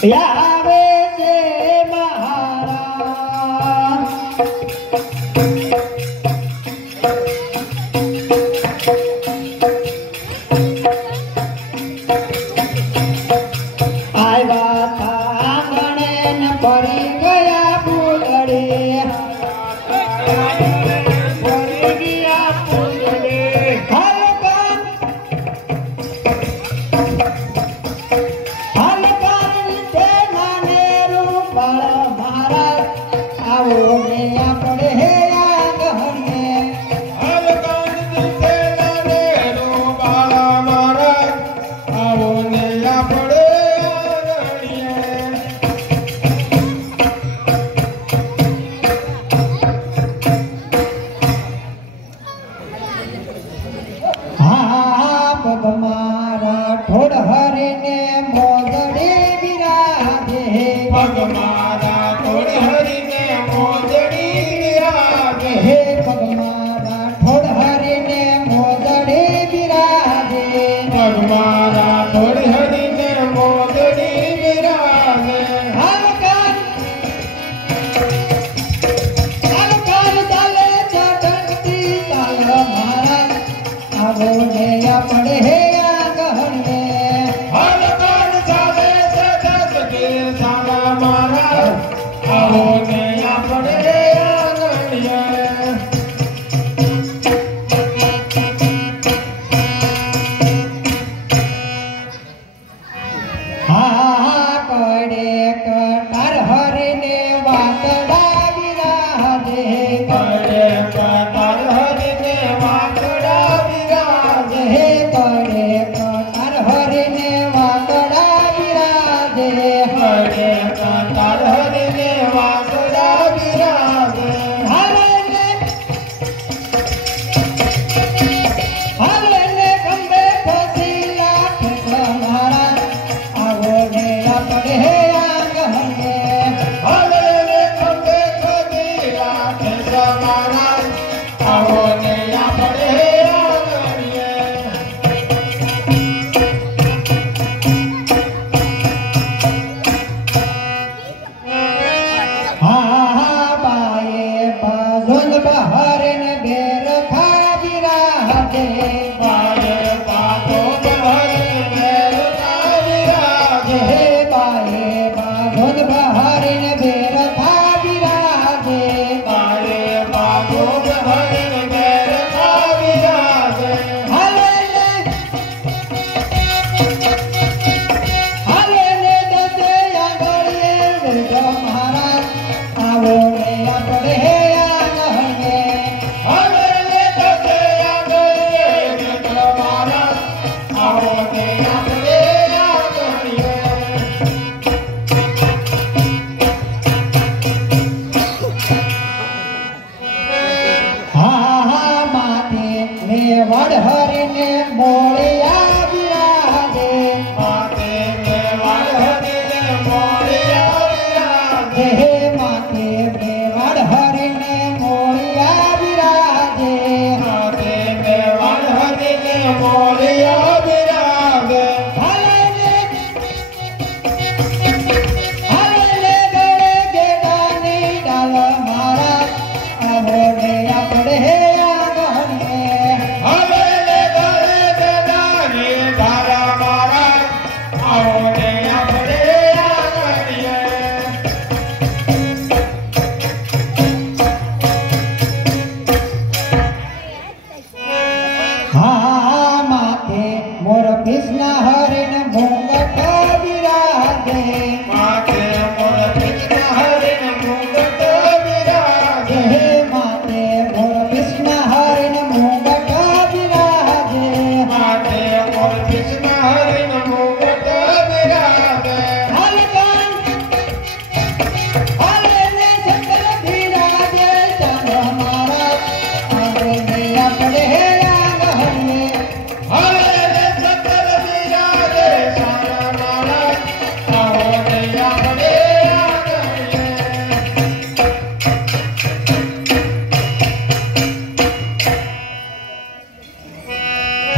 આવે છે મહારાજ આવ્યા આંગણે ને ભરી ગયા ફૂલડી ભરી ગયા ફૂલડી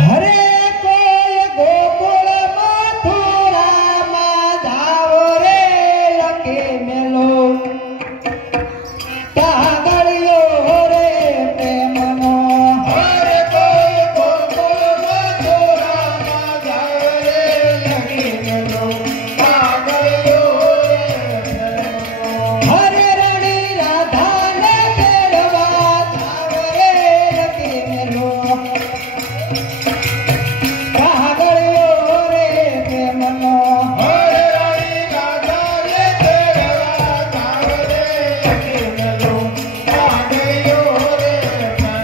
હરે કોઈ ગોકુળ મથુરામાં જાઓ રે કાગળિયો રે પ્રેમનો હરે રાણી રાજા રે તેરા સાવરે લખી મેલો કાગળિયો રે પ્રેમનો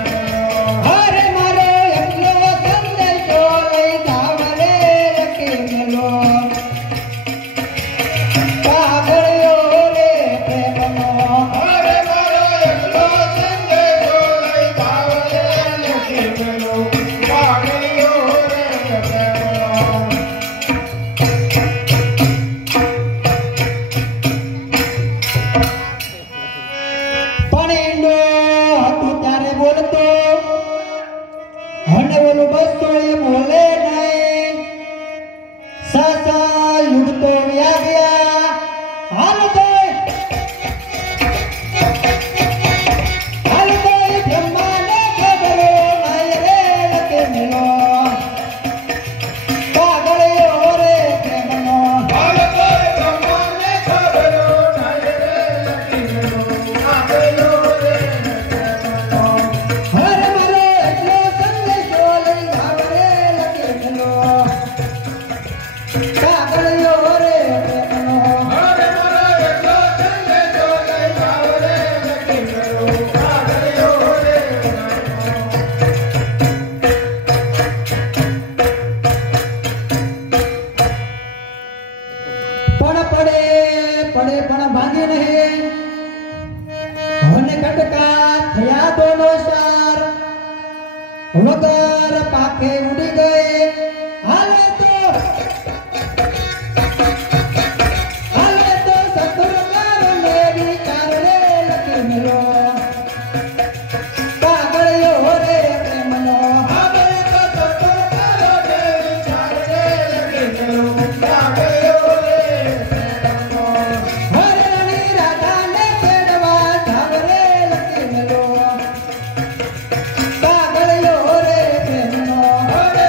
હરે મારો એકલો સંદેશો લઈ જાવ રે લખી મેલો કાગળિયો રે પ્રેમનો હરે મારો એકલો સંદેશો લઈ જાવ રે લખી મેલો કાગળિયો રે પ્રેમનો પણ ઈંડો હતું ત્યારે બોલતો અને ઓલું બસતો એ બોલે નહીં સાસા યુગ તો વ્યા ગયા હાલ તો બ્રહ્માને ખબરો નહીં રે લખે મેલો કાગળિયો રે પ્રેમનો ભારતો બ્રહ્માને ખબરો નહીં રે લખી મેલો કાગળિયો રે પ્રેમનો હર મારો એટલો સંદેશો લઈ જાવ રે લખે મેલો કાગળિયો રે પ્રેમનો હરે મારો એકલો સંદેશો લઈ જાવ રે લખી મેલો કાગળિયો રે પ્રેમનો પણ પડે પડે પણ ભાંગે નહીં અને કટકા થયા દોનો સાર વગર પાખે ઉડી ગયે હાલે તો સતુર ને વિચાર રે લખી મેલો કાગળિયો રે પ્રેમનો હવે તો સતર કરો રે વિચાર રે લખી મેલો કાગળિયો રે પ્રેમનો હરણી રાધાને કેળવા જાવ રે લખી મેલો કાગળિયો રે પ્રેમનો હરે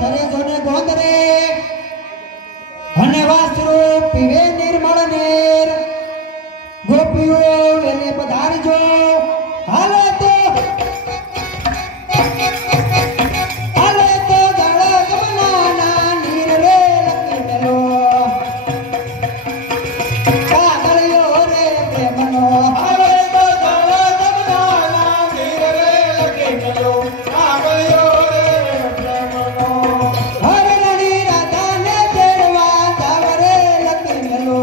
સરે જોને ગોંદરે અને વાસરો પીવે નિર્મળ નીર ગોપીઓ વેલે પધારજો હાલે તો ગળા ગમનાના નીર રે લખી મેલો કાગળિયો રે પ્રેમનો હાલે તો ગળા ગમનાના નીર રે લખી મેલો કાગળિયો રે પ્રેમનો હરણી રાધાને તેડવા જાવ રે લખી મેલો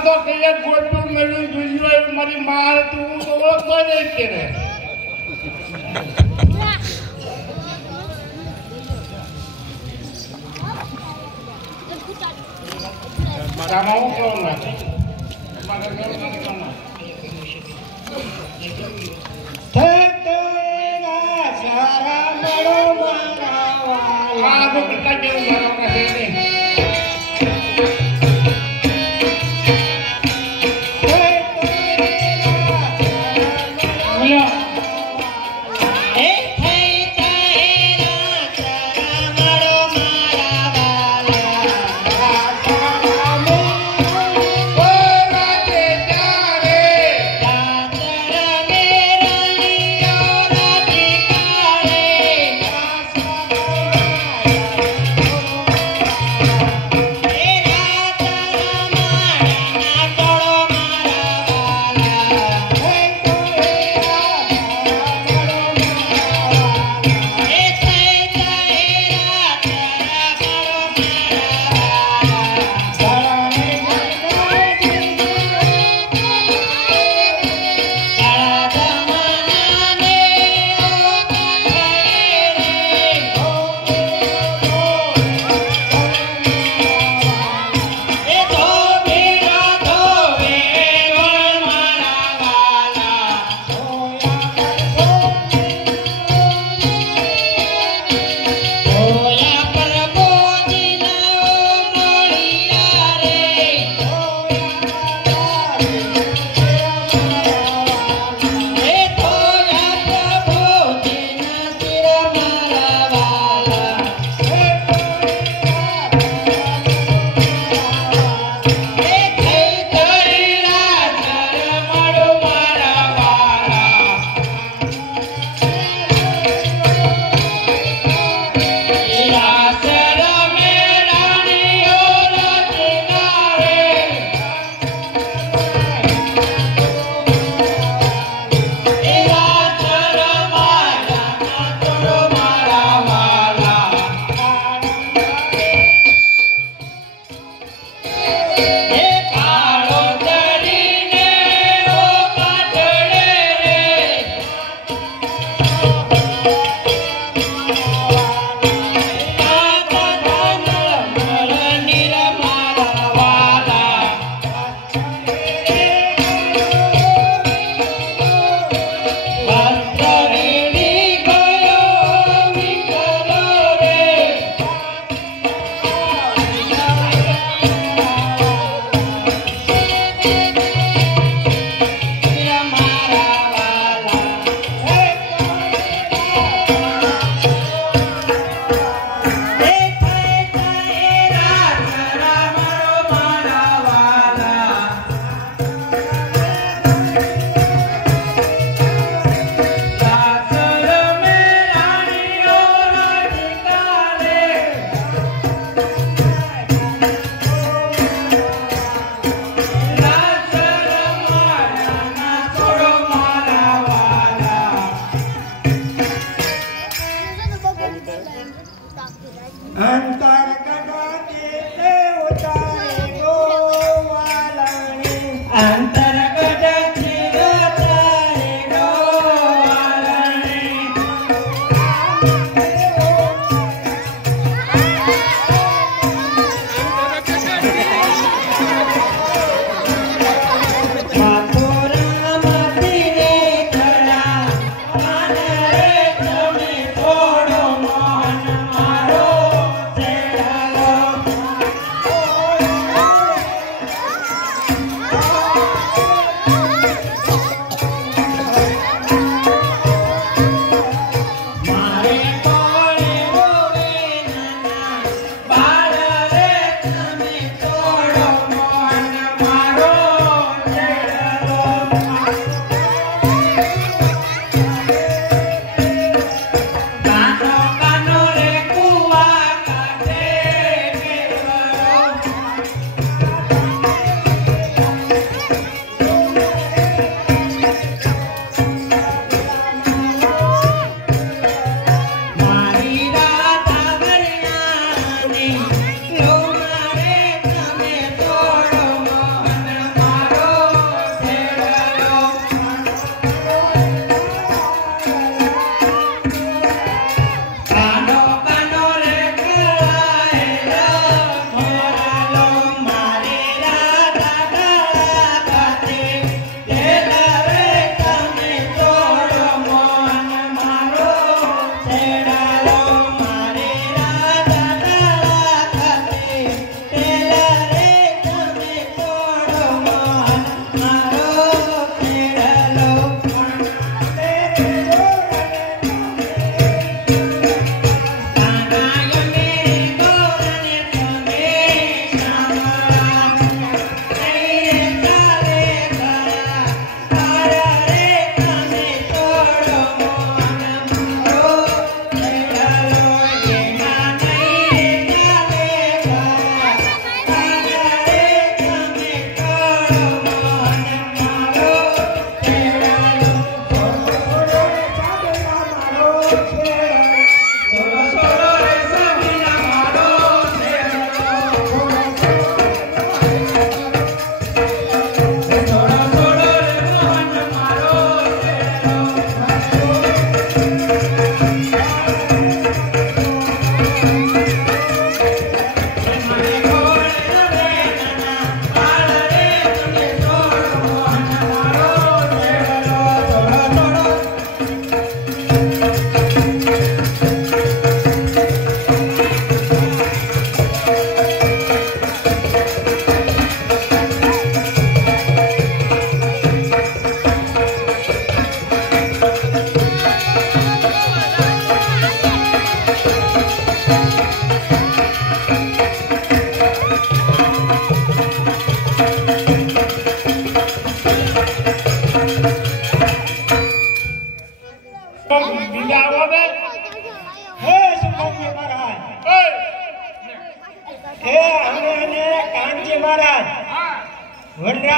તો કઈ ગોટું મેળવી જોયું મારી માં તું તો ઓળખતો નહીં કે રે મારા હું કેવું નથી મારા કેવું નથી કરવાનું આ તો પિતા કેવું મારા પાસે નહીં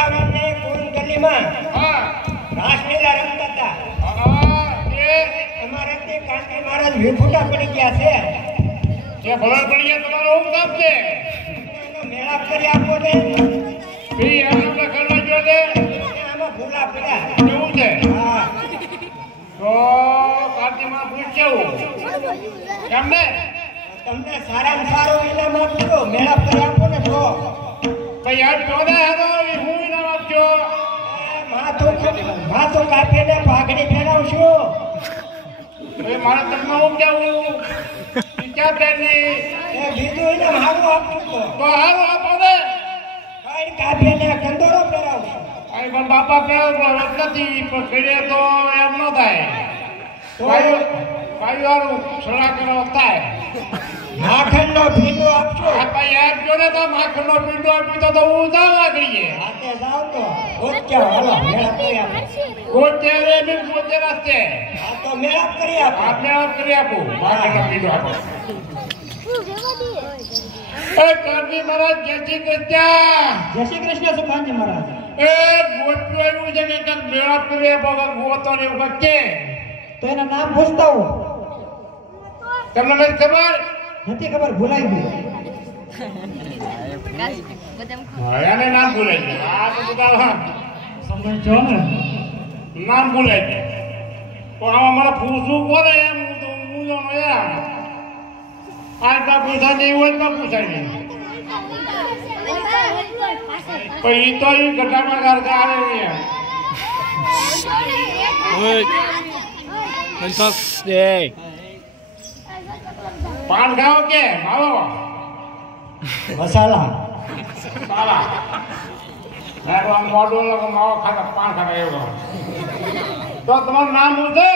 અમરાવતી કુંડ ગલીમાં હા રાસલીલા રમતા હતા. હા અમારે તે કાંતિ મહારાજ વિખૂટા પડી ગયા છે. એ ભલા પડી ગયા તમારો શું કામ છે એનો મેળાપ કરી આપો ને. ફી આના કરવા જોઈએ આમાં ભૂલા પડ્યા. એવું છે હા તો કાંતિમાં પૂછ્યું કેમને તમને સારામાં સારો ઇનામ આપજો. મેળાપ કરી આપો ને તો ભાઈ યાર ચોદે હેરો હું ઇનામ આપજો માથું કાપીને પાઘડી પહેરાવશું. એ મારે તમને હું કેવું ક્યાં પહેરી એ બીજું ઇનામ હારું આપજો તો હારું આપો ને કાંઈ કાપીને કંદોરો પહેરાવશું. અહીં પણ બાપા પહેરો નથી પણ કરીએ તો એમ ન થાય ભાઈઓ સડા કરો થાય માખણનો ભીંડો આપશો. આપા યાર જો ને તો માખણનો પીંડો આપી તો હું જાવા કરીએ હાથે જાઓ તો ઓચ્ચા હાલો મેળાપ કરી આપો. ગોચે રે બી ગોચે રસ્તે આ તો મેળાપ કરી આપો. આપને આપ કરી આપું માખણનો પીંડો આપો એ કાંતિ મહારાજ જય શ્રી કૃષ્ણ જય શ્રી કૃષ્ણ સુખાનજી મહારાજ. એ ગોચું આવ્યું છે કે કંઈક મેળાપ કરીએ બાબા ગોતો ને એવું કંઈક કે તો એના નામ પૂછતા હો. તમને નથી ખબર નથી ખબર, ભૂલાઈ ગયું. એને નામ ભૂલાઈ ગયું આ તો બધા સમજો ને. નામ ભૂલાઈ ગયું તો આમાં મારે પૂછવું પડે એમ હું તો હું જાણો એમ આજના પૂછા નહીં હોય તો પૂછાય નહીં પણ એ તો એ ગટામાં કરતા આવે નહીં પાન ખાઓ કે માવો મસાલા સારા મેં આમ મોઢું લોકો માવો ખાતા પાન ખાતા એવું તો તમારું નામ શું છે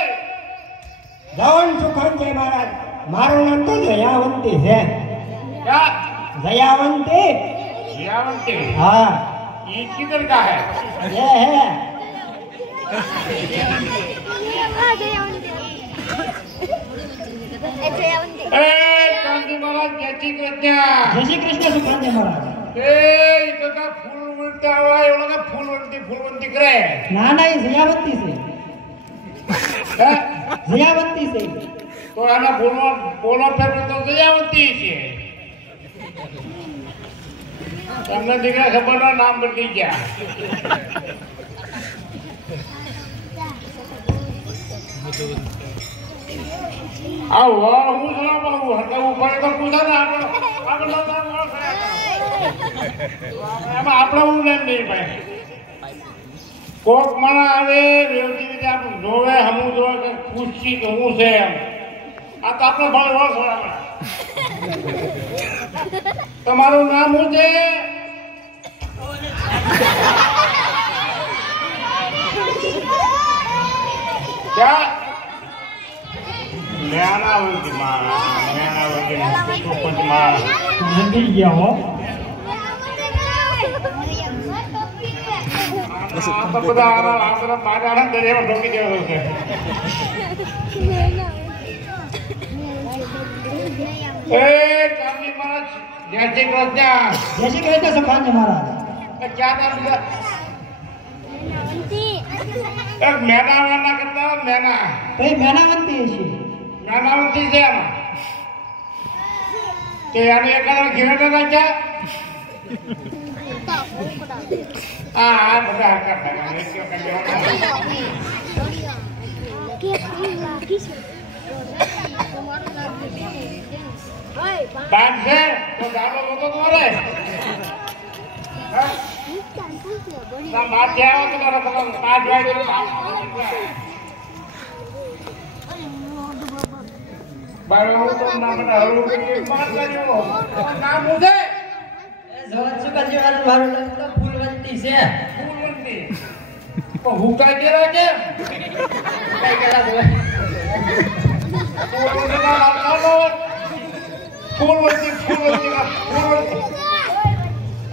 ધવન સુખાનજી મહારાજ. મારું નામ તો જયાવંતી છે. क्या जयावंती. जयावंती हाँ ये किधर का है ये है. ए कांति महाराज जय श्री कृष्ण जय श्री कृष्ण सुखानजी महाराज. ए इधर का फूल उड़ता हुआ ये लोग फूलवंती करे ना ना ये जयावंती से. हैं? जयावंती से. तो है ना बोलो फिर तो जयावंती છે તમને દીકરા ખબર ના નામ બદલી ગયા આવો હું જણા પાઉં હટાવું પડે તો પૂછા ને એમાં આપણે હું લેમ નહીં ભાઈ કોક મને આવે વ્યવસ્થિત રીતે આપણે જોવે હમું જોવે કે ખુશી કે હું છે એમ આ તો આપણે ભલે વળો તમારું નામ શું છે ક્યાં જ્ઞાનાવંતી માં જ્ઞાનાવંતી માં જલ્દી ગયા હો. આ તો બધા આપણા પાડાના દરિયામાં ઢોકી દેવો છે એ કામની મહારાજ જય શ્રી કૃષ્ણ જય શ્રી કૃષ્ણ સુખાનજી મહારાજ. ક્યાં નામ છે એક મેના વાના કરતા મેના કઈ મેનાવંતી છે. મેનાવંતી છે એમાં તે આને એકાદા ઘેરા રાખ્યા આ બધા કરતા દાન છે તો દાનો લોકો તમારે બાદ આવો તમારો પાંચ વાગે બાર હું તો નામ હરું કે પાંચ વાગે નામ હું છે જવન સુખાનજી મહારાજ. મારું નામ તો ફૂલવંતી છે. ફૂલવંતી તો હુકા કેરા કે કઈ કલા જોવે. ફૂલવંતી ના નામ ફૂલવંતી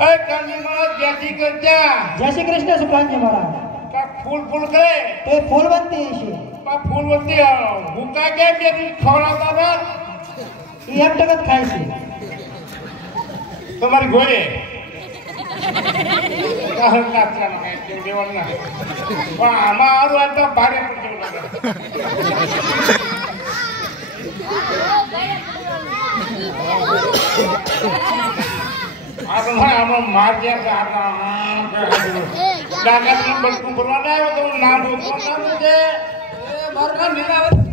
એ કાની માં જય શ્રી કૃષ્ણ જય શ્રી કૃષ્ણ સુખાનજી મહારાજ. કા ફૂલ કરે તે ફૂલવંતી છે. કા ફૂલવંતી હુકા કે બેબી ખવડાવતા ને એ એક ટકત ખાય છે. તમારી ઘોડે આમાં આવું આ તો ભારે પડતું લાગે. આમાં માર જ્યાં બટકું ભરવાના આવ્યો તો નામ છે મારું નામ લીલાવતી.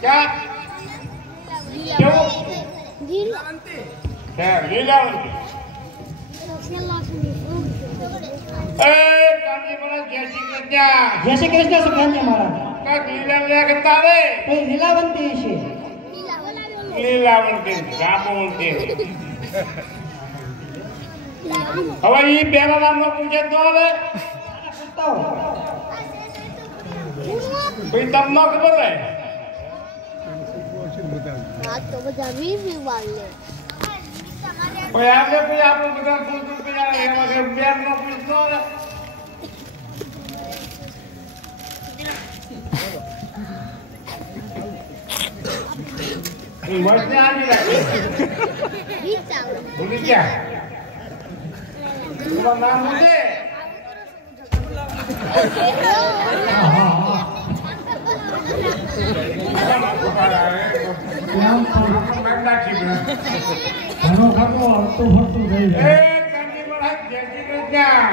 ક્યાં કેવું લીલાવતી. જય શ્રી કૃષ્ણ સુખાનજી મહારાજ. લીલાવંતી છે. લીલાવંતી જાંબુવંતી. હવે ઈ બેના નામનો પૂછે તો હવે ભાઈ તમને ખબર રહે. તો બધા વીવી વાલે કોઈ આપણે કોઈ આપણે બધા પૂછતું પેલા એમાં કે બેનનો પૂછતો ને વર્ષને આવી રાખે ભૂલી ગયા. તમારું નામ શું છે?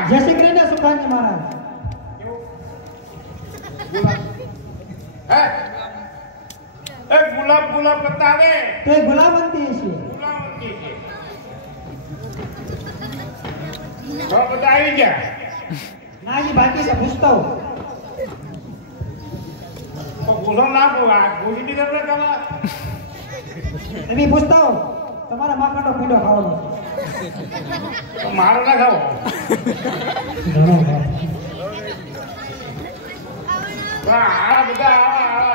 જય શ્રી કૃષ્ણ સુખાનજી મહારાજ. ગુલાબ ગુલાબ બતાવે તો એ ગુલાબવંતી છે. ગુલાબવંતી છે. બધા આવી ગયા. ના જી બાકી છે પૂછતો. પૂછો ના બોલા પૂછી દીધો ને તમે. તમે પૂછતો તમારા માખણનો પીડો ખાવાનો. મારો ના ખાઓ. આ બધા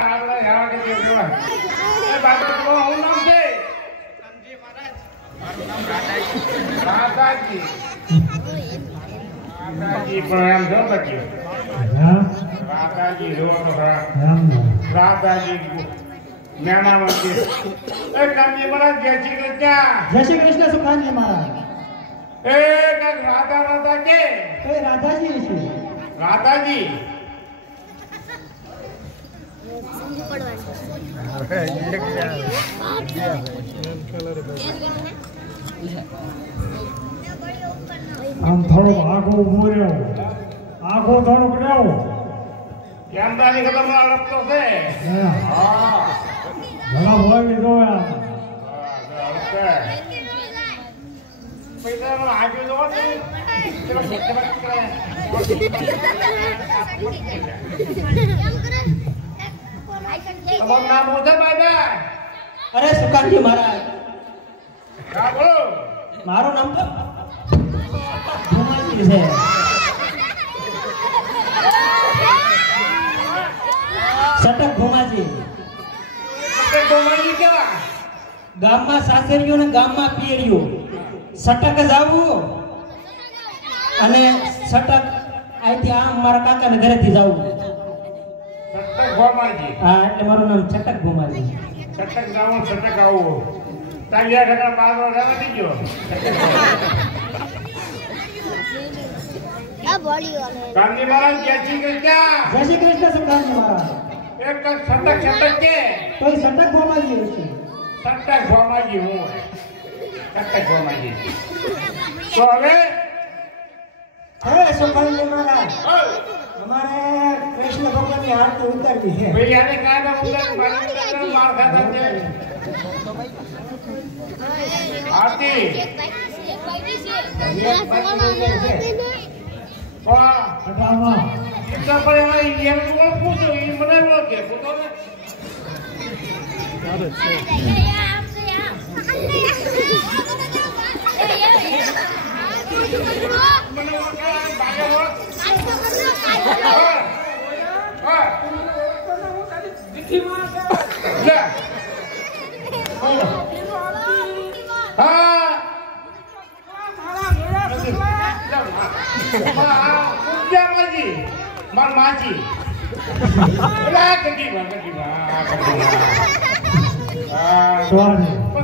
આવા કે કેવા એ બાબા તમારું નામ છે? રાધાજી. રાધાજી પણ એમ જો બચ્યો રાધાજી જો તો રાધાજી મેનાવતી. એ કામજી મહારાજ જય શ્રી કૃષ્ણ. જય શ્રી કૃષ્ણ સુખાનજી મહારાજ. એ કઈક રાધા રાધા કે તો એ રાધાજી છે. રાધાજી આમ થોડો આખો ઉભો રહ્યો. આખો થોડો કર્યો. કેમદાની ખતમ રસ્તો છે. હા ઘણા ભોય જોયા. પૈસા આજુ જો તમારું નામ શું છે બાબા? અરે સુખાનજી મહારાજ હા બોલો. મારું નામ તો ભૂમાજી છે. સટક ભૂમાજી. ગોમાજી કેવા? ગામમાં સાસરીઓ ને ગામમાં પિયરીઓ. સટક જ આવવું અને સટક અહીંથી આમ મારા કાકાના ઘરેથી જવું. સટક ગોમાજી. હા એટલે મારું નામ છટક ભૂમાજી. સટક જાવું સટક આવું. તાંગ્યા ઠેકા 5 વર્ષ નથી ગયો. આ બોડી વાલે ગાંધી મહારાજ જય શ્રી કૃષ્ણ. જય શ્રી કૃષ્ણ સુખાનજી મહારાજ. એક સટક સટક કે તો એ સટક ભૂમાજી છે. સટક ગોમાજી હું. સટક ગોમાજી. તો હવે હવે સુખાનજી મહારાજ અમારે કૃષ્ણ ભગવાનની આરતી ઉતારવી છે. ભાઈ આને કાંઈ ઉતર માર ખાતા છે. આરતી અઢારમાં ઇન્ટર પર એમાં ઇન્ડિયન કોણ પૂછો ઈ મને ઓળખે પૂછો ને. મને ઓળખે બાજે ઓળખ. હા લે. માજી માર માજી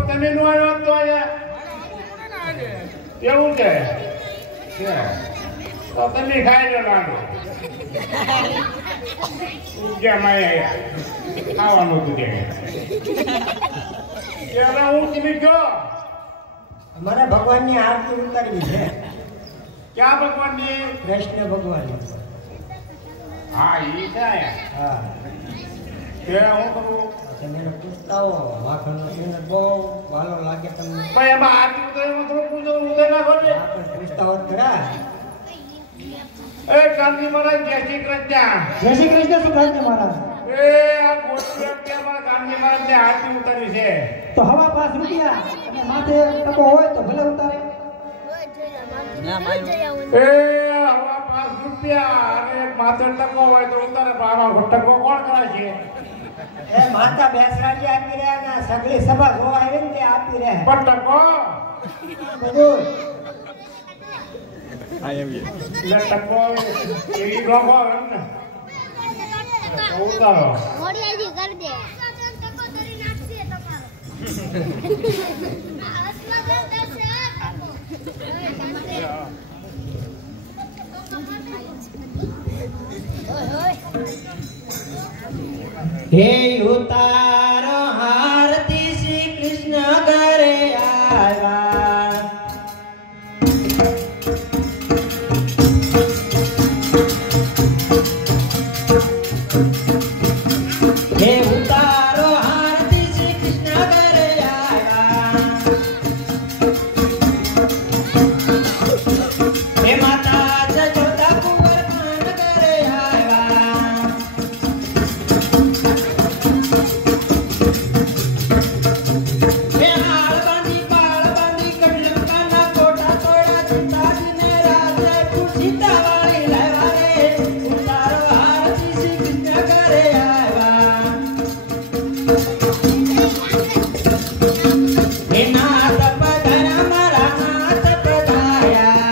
તમે નો આવ્યો તો એવું છે તો તમે ખાઈ લો લાગે કેમ ખાવાનું હતું ત્યારે હું તમે જો અમારે ભગવાનની આરતી ઉતારવી છે. ક્યાં ભગવાનની? કૃષ્ણ ભગવાન. હા ઈ છે. હા તે હું કરું તમે એને પૂછતા હો માખણનો એને બહુ વાલો લાગે તમને. ભાઈ એમાં આરતી ઉતારી થોડું પૂછો ઉતાર ના ભરે આપણે પૂછતા હોત ખરા. એ ગાંધી મહારાજ જય શ્રી કૃષ્ણ. જય શ્રી કૃષ્ણ સુભાષ મહારાજ. એ આ ગોઠવી અત્યારમાં ગાંધી મહારાજને આરતી ઉતારી છે. તો હવા 5 રૂપિયા અને માથે ટકો હોય તો ભલે ઉતારે. એ હવા 5 રૂપિયા અને માથે ટકો હોય તો ઉતારે. આમાં ટકો કોણ કરે છે? એ માતા બેસરાજી આપી રહ્યા ને સગળી સભા જોવા આવી ને તે આપી રહ્યા. પણ ટકો બધું એટલે ટકો એવી રોગો આવે ને ઉતારો. મોડી આજી કરી દે. હે ઉતારો હારતી શ્રી કૃષ્ણ ઘરે આવ્યા. હે ઉતારો હારતી શ્રી કૃષ્ણ ઘરે આવ્યા. હે માતા જશોદા કુંવર કાન ઘરે આવ્યા. હે હાલ બાંધી પાળ બાંધી કડલકાના કોટા તોડા સીતાજીને રાત્રે પૂછીતા વાળી લાવ્યા રે. ઉતારો હારતી શ્રી કૃષ્ણ ઘરે આવ્યા. હે નાથ પધાર્યા મારા નાથ પધાર્યા.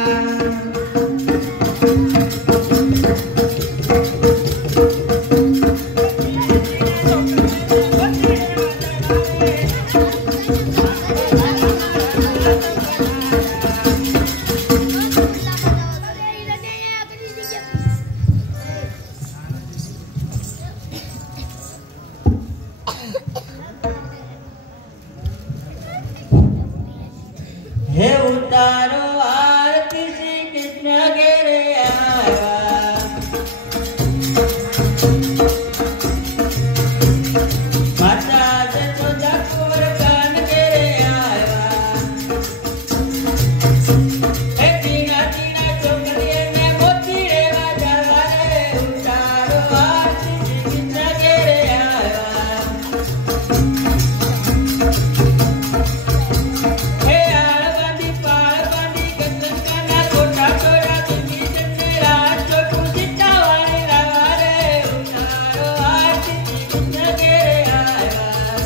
હે ઉતારો આરતી શ્રી કૃષ્ણ ઘેરે આવ્યા. માતા જશોદા કુંવર કાન ઘેરે આવ્યા. હે ટીણા ટીણા છોકરીને મોતી રેવા જવા રે. ઉતારો આરતી શ્રી કૃષ્ણ ઘેરે આવ્યા. હે આળ બાંધી પાળ બાંધી કડલકાના કોટા તોડા સીતાજીને રાત્રે પૂછીતા વાળી લાવ્યા રે. ઉતારો આરતી શ્રી કૃષ્ણ ઘેરે આવ્યા.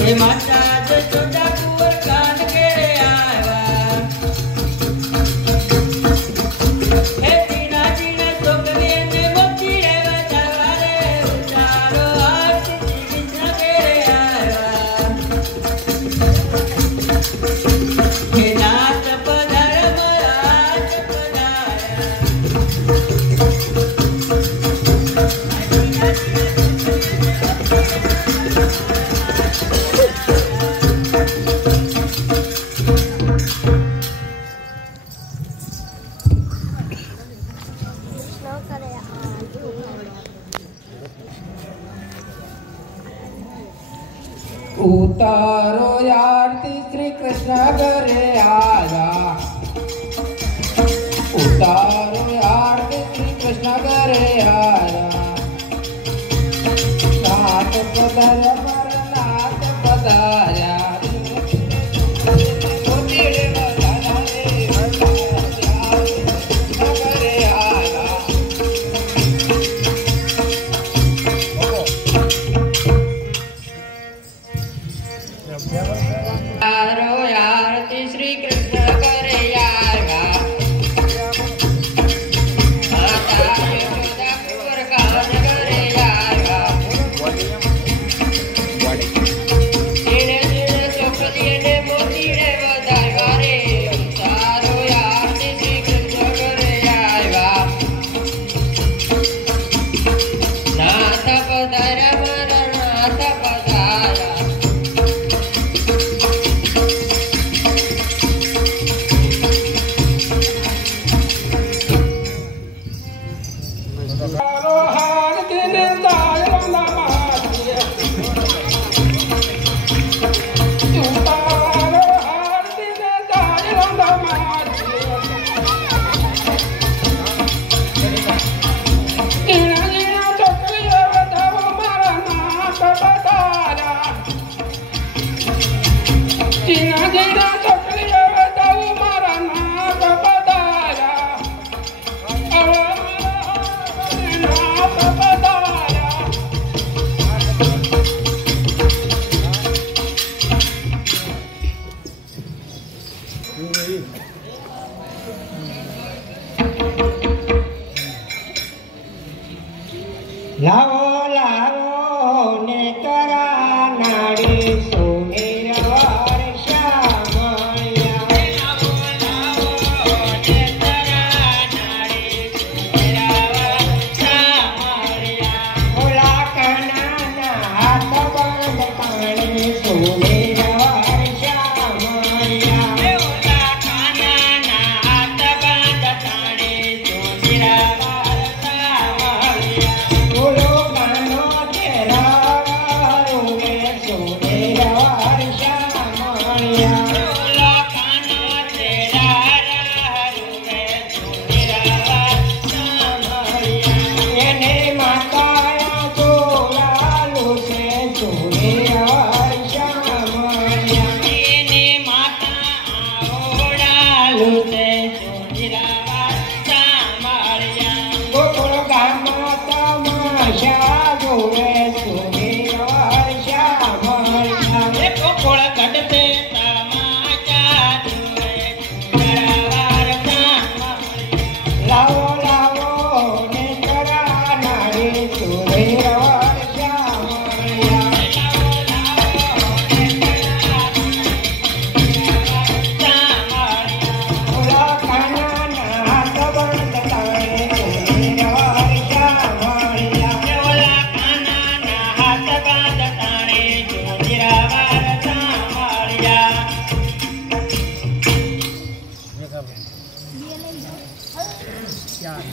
હે માતા જશોદા કુંવર કાન ઘેરે આવ્યા. હે ટીણા ટીણા છોકરીને મોતી રેવા જવા રે. ઉતારો આરતી શ્રી કૃષ્ણ ઘેરે આવ્યા. હે નાથ પધાર મહારાજ પધાર્યા. કૃષ્ણ કરે ઉતારો આરતી શ્રી કૃષ્ણ ઘરે આવ્યા. ઉતારો આરતી શ્રી કૃષ્ણ ઘરે આવ્યા. નાથ પધાર્યા મારા નાથ પધાર્યા. મોતી રેવા જવા રે. ઘરે આવ્યા. આરતી શ્રી કૃષ્ણ લાવો